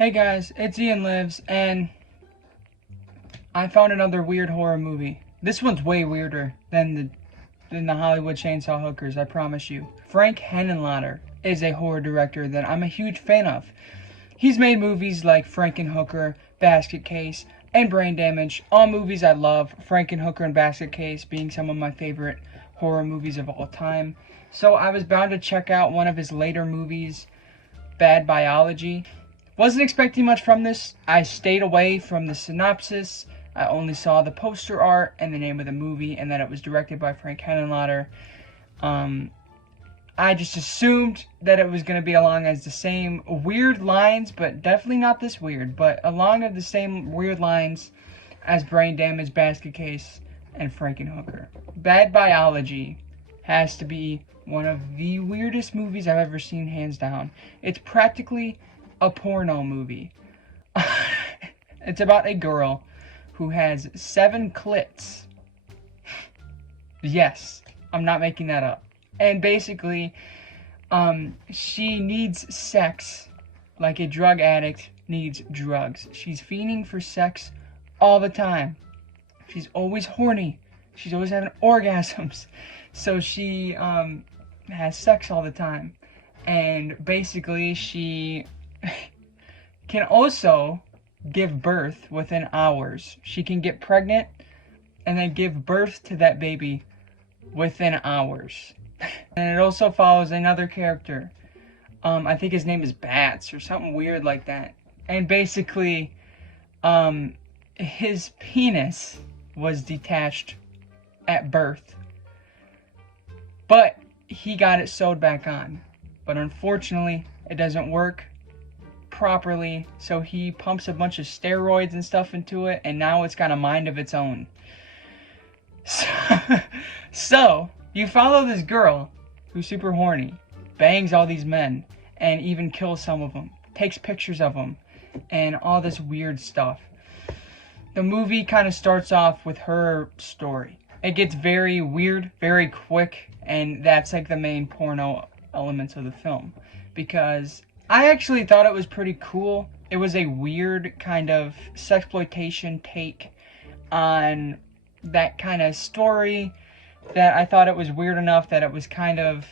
Hey guys, it's Ian Lives, and I found another weird horror movie. This one's way weirder than the Hollywood Chainsaw Hookers, I promise you. Frank Henenlotter is a horror director that I'm a huge fan of. He's made movies like Frankenhooker, Basket Case, and Brain Damage, all movies I love, Frankenhooker and Basket Case being some of my favorite horror movies of all time. So I was bound to check out one of his later movies, Bad Biology. Wasn't expecting much from this. I stayed away from the synopsis. I only saw the poster art and the name of the movie and that it was directed by Frank Henenlotter. I just assumed that it was going to be along as the same weird lines, but definitely not this weird, but along of the same weird lines as Brain Damage, Basket Case, and Frankenhooker. Bad Biology has to be one of the weirdest movies I've ever seen, hands down. It's practically a porno movie. It's about a girl who has 7 clits. Yes, I'm not making that up. And basically, she needs sex like a drug addict needs drugs. She's fiending for sex all the time. She's always horny. She's always having orgasms. So she has sex all the time. And basically, she can also give birth within hours. She can get pregnant and then give birth to that baby within hours. And it also follows another character. I think his name is Bats or something weird like that. And basically, his penis was detached at birth. But he got it sewed back on. But unfortunately, it doesn't work properly, so he pumps a bunch of steroids and stuff into it, and now it's got a mind of its own. So you follow this girl who's super horny, bangs all these men, and even kills some of them, takes pictures of them, and all this weird stuff. The movie kind of starts off with her story. It gets very weird, very quick, and that's like the main porno elements of the film, because I actually thought it was pretty cool. It was a weird kind of sexploitation take on that kind of story that I thought it was weird enough that it was kind of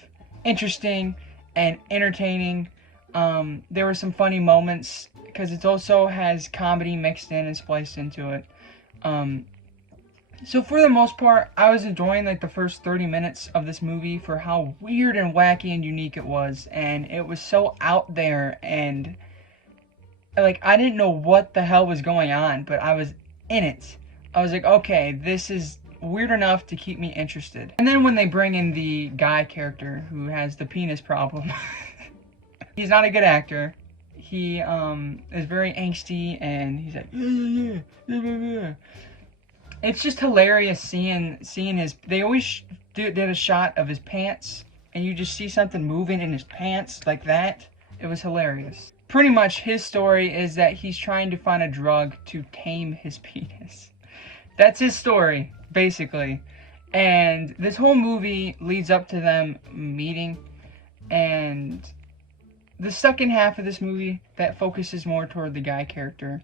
interesting and entertaining. There were some funny moments because it also has comedy mixed in and spliced into it. So for the most part, I was enjoying like the first 30 minutes of this movie for how weird and wacky and unique it was. And it was so out there, and like I didn't know what the hell was going on, but I was in it. I was like, okay, this is weird enough to keep me interested. And then when they bring in the guy character who has the penis problem, he's not a good actor. He is very angsty, and he's like, yeah. It's just hilarious seeing his. They always did a shot of his pants, and you just see something moving in his pants like that. It was hilarious. Pretty much his story is that he's trying to find a drug to tame his penis. That's his story, basically. And this whole movie leads up to them meeting, and the second half of this movie that focuses more toward the guy character.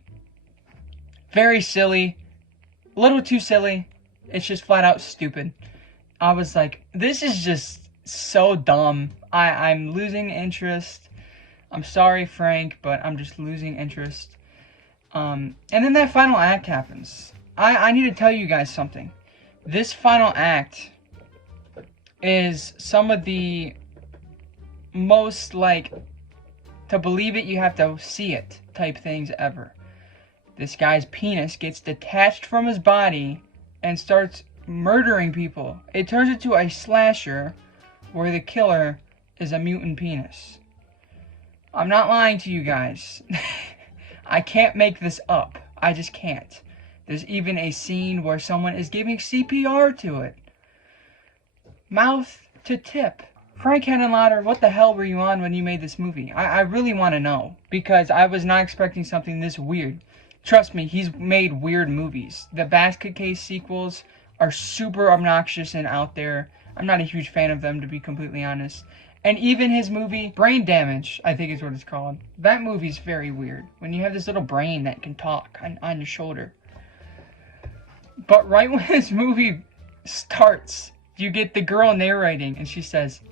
Very silly. A little too silly. It's just flat out stupid. I was like, this is just so dumb. I'm losing interest. I'm sorry, Frank, but I'm just losing interest. And then that final act happens. I need to tell you guys something. This final act is some of the most, like, to believe it, you have to see it type things ever. This guy's penis gets detached from his body and starts murdering people. It turns into a slasher where the killer is a mutant penis. I'm not lying to you guys. I can't make this up. I just can't. There's even a scene where someone is giving CPR to it. Mouth to tip. Frank Henenlotter, what the hell were you on when you made this movie? I really want to know, because I was not expecting something this weird. Trust me, he's made weird movies. The Basket Case sequels are super obnoxious and out there. I'm not a huge fan of them, to be completely honest. And even his movie, Brain Damage, I think is what it's called. That movie's very weird. When you have this little brain that can talk on your shoulder. But right when this movie starts, you get the girl narrating, and she says,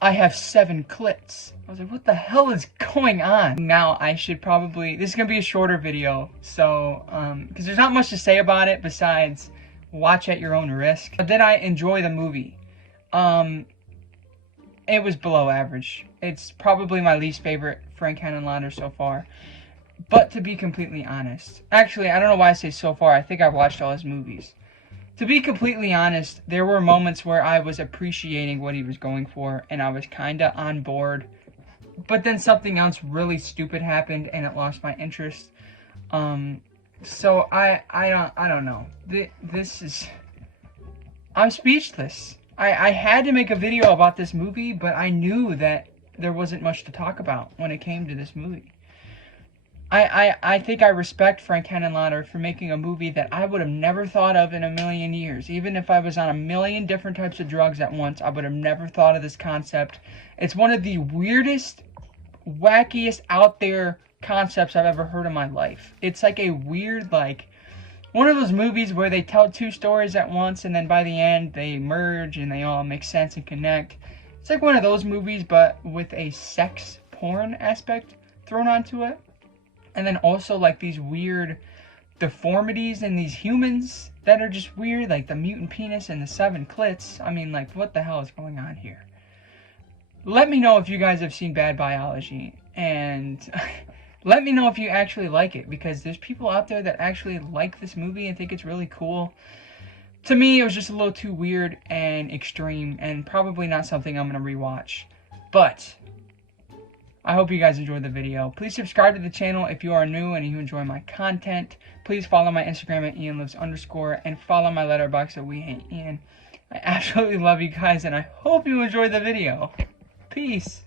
I have 7 clits. I was like, what the hell is going on? Now I should probably, this is going to be a shorter video, so, because there's not much to say about it besides watch at your own risk. But did I enjoy the movie? It was below average. It's probably my least favorite Frank Henenlotter so far. But to be completely honest, actually, I don't know why I say so far. I think I've watched all his movies. To be completely honest, there were moments where I was appreciating what he was going for, and I was kind of on board. But then something else really stupid happened, and it lost my interest. So I don't know. This is, I'm speechless. I had to make a video about this movie, but I knew that there wasn't much to talk about when it came to this movie. I think I respect Frank Henenlotter for making a movie that I would have never thought of in a million years. Even if I was on a million different types of drugs at once, I would have never thought of this concept. It's one of the weirdest, wackiest, out there concepts I've ever heard in my life. It's like a weird, like, one of those movies where they tell 2 stories at once and then by the end they merge and they all make sense and connect. It's like one of those movies but with a sex porn aspect thrown onto it. And then also like these weird deformities in these humans that are just weird, like the mutant penis and the 7 clits. I mean, like, what the hell is going on here? Let me know if you guys have seen Bad Biology, and let me know if you actually like it, because there's people out there that actually like this movie and think it's really cool. To me, it was just a little too weird and extreme, and probably not something I'm going to rewatch. But I hope you guys enjoyed the video. Please subscribe to the channel if you are new and you enjoy my content. Please follow my Instagram at IanLives_, and follow my Letterboxd at wehateian. I absolutely love you guys, and I hope you enjoyed the video. Peace.